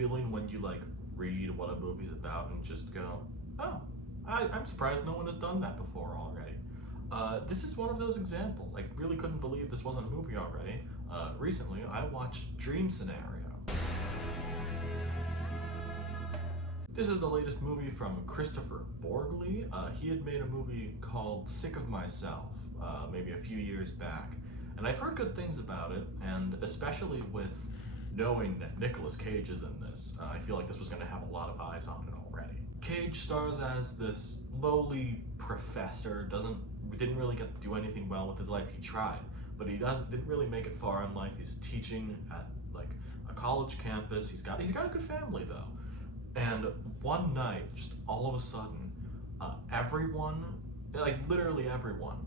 feeling when you like read what a movie's about and just go, oh, I'm surprised no one has done that before already. This is one of those examples. I really couldn't believe this wasn't a movie already. Recently, I watched Dream Scenario. This is the latest movie from Kristoffer Borgli. He had made a movie called Sick of Myself, maybe a few years back. And I've heard good things about it, and especially with knowing that Nicolas Cage is in this, I feel like this was going to have a lot of eyes on it already. Cage stars as this lowly professor, didn't really get to do anything well with his life. He tried, but didn't really make it far in life. He's teaching at like a college campus. He's got a good family though. And one night, just all of a sudden, everyone, like literally everyone,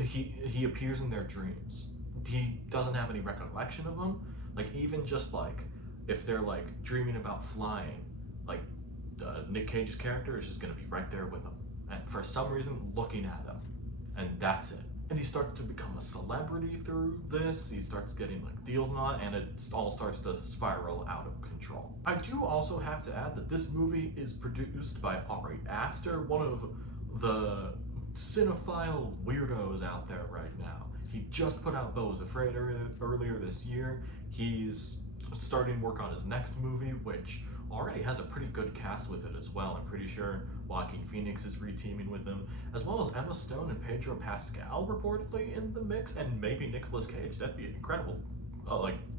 he appears in their dreams. He doesn't have any recollection of them. Like even just like if they're like dreaming about flying, like Nick Cage's character is just gonna be right there with them, and for some reason looking at them, and that's it. And he starts to become a celebrity through this. He starts getting like deals and all, and it all starts to spiral out of control. I do also have to add that this movie is produced by Ari Aster, one of the cinephile weirdos out there right now. He just put out Beau is Afraid earlier this year. He's starting work on his next movie, which already has a pretty good cast with it as well. I'm pretty sure Joaquin Phoenix is reteaming with him, as well as Emma Stone and Pedro Pascal reportedly in the mix, and maybe Nicolas Cage. That'd be an incredible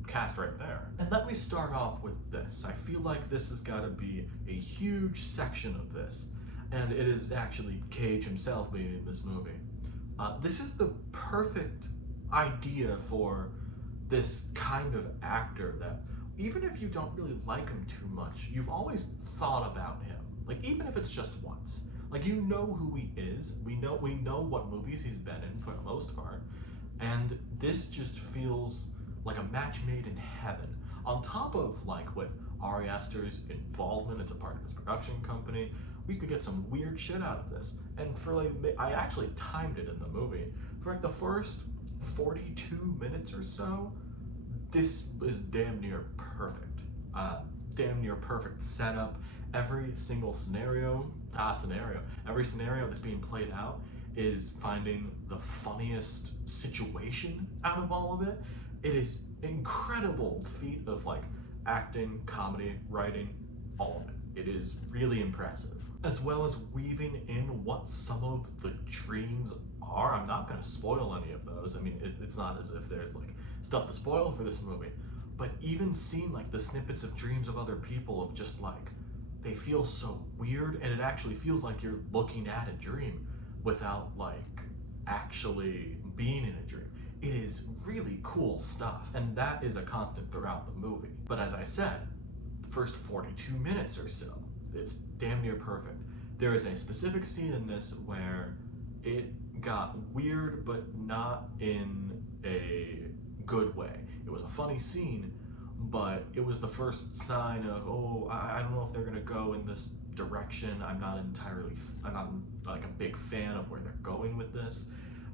cast right there. And let me start off with this. I feel like this has got to be a huge section of this, and it is actually Cage himself being in this movie. This is the perfect idea for this kind of actor that even if you don't really like him too much, you've always thought about him. Like even if it's just once. Like you know who he is. We know what movies he's been in for the most part. And this just feels like a match made in heaven. On top of like with Ari Aster's involvement, it's a part of his production company. We could get some weird shit out of this. And for like, I actually timed it in the movie. For like the first 42 minutes or so, this is damn near perfect. Damn near perfect setup. Every single every scenario that's being played out is finding the funniest situation out of all of it. It is incredible feat of like acting, comedy, writing, all of it. It is really impressive. As well as weaving in what some of the dreams are. I'm not gonna spoil any of those. I mean, it's not as if there's like stuff to spoil for this movie, but even seeing like the snippets of dreams of other people of just like, they feel so weird, and it actually feels like you're looking at a dream without like actually being in a dream. It is really cool stuff, and that is a constant throughout the movie. But as I said, the first 42 minutes or so, it's damn near perfect. There is a specific scene in this where it got weird, but not in a good way. It was a funny scene, but it was the first sign of, oh, I don't know if they're gonna go in this direction. I'm not like a big fan of where they're going with this.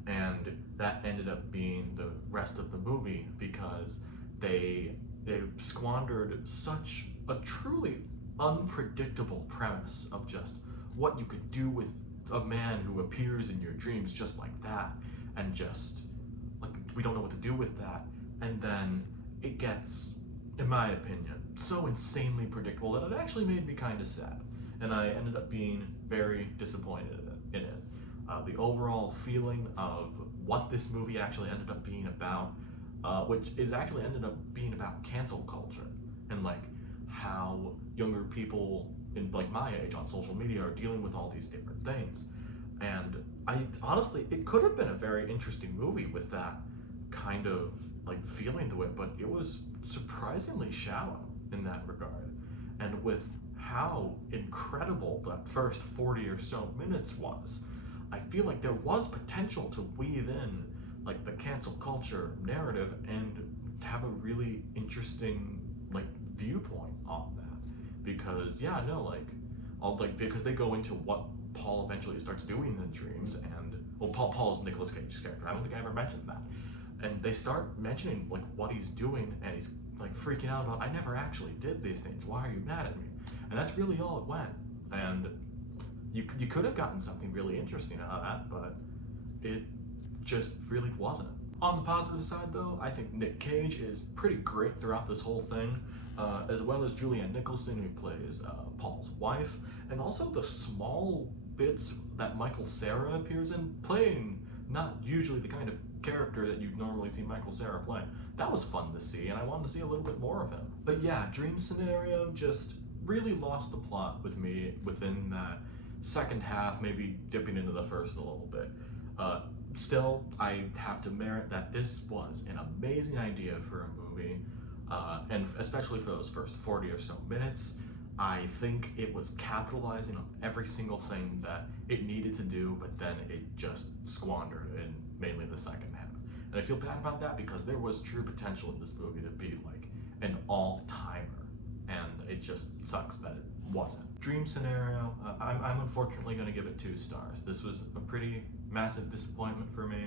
And that ended up being the rest of the movie, because they squandered such a truly unpredictable premise of just what you could do with a man who appears in your dreams just like that, and just like we don't know what to do with that. And then it gets, in my opinion, so insanely predictable that it actually made me kind of sad, and I ended up being very disappointed in it. The overall feeling of what this movie actually ended up being about, which is actually ended up being about cancel culture, and like how younger people in like my age on social media are dealing with all these different things. And I honestly, it could have been a very interesting movie with that kind of like feeling to it, but it was surprisingly shallow in that regard. And with how incredible that first 40 or so minutes was, I feel like there was potential to weave in like the cancel culture narrative and have a really interesting like viewpoint on that. Because yeah, no, because they go into what Paul eventually starts doing in the dreams, and well, Paul is Nicolas Cage's character. I don't think I ever mentioned that. And they start mentioning like what he's doing, and he's like freaking out about, I never actually did these things. Why are you mad at me? And that's really all it went. And you could have gotten something really interesting out of that, but it just really wasn't. On the positive side, though, I think Nick Cage is pretty great throughout this whole thing, as well as Julianne Nicholson, who plays Paul's wife, and also the small bits that Michael Cera appears in, playing not usually the kind of character that you'd normally see Michael Cera playing. That was fun to see, and I wanted to see a little bit more of him. But yeah, Dream Scenario just really lost the plot with me within that second half, maybe dipping into the first a little bit. Still, I have to merit that this was an amazing idea for a movie, and especially for those first 40 or so minutes. I think it was capitalizing on every single thing that it needed to do, but then it just squandered in mainly the second half. And I feel bad about that because there was true potential in this movie to be like an all-timer, and it just sucks that it wasn't. Dream Scenario, I'm unfortunately going to give it 2 stars. This was a pretty massive disappointment for me,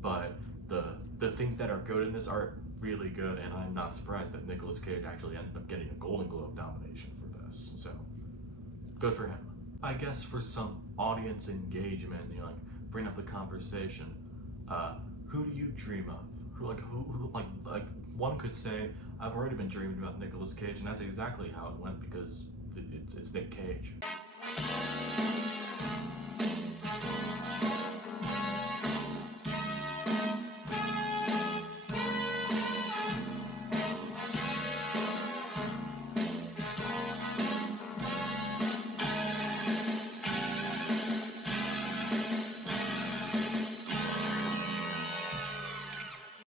but the things that are good in this are really good, and I'm not surprised that Nicolas Cage actually ended up getting a Golden Globe nomination for this, so good for him. I guess for some audience engagement, you know, like bring up the conversation, who do you dream of? Who like one could say, I've already been dreaming about Nicolas Cage, and that's exactly how it went because it's Nick Cage.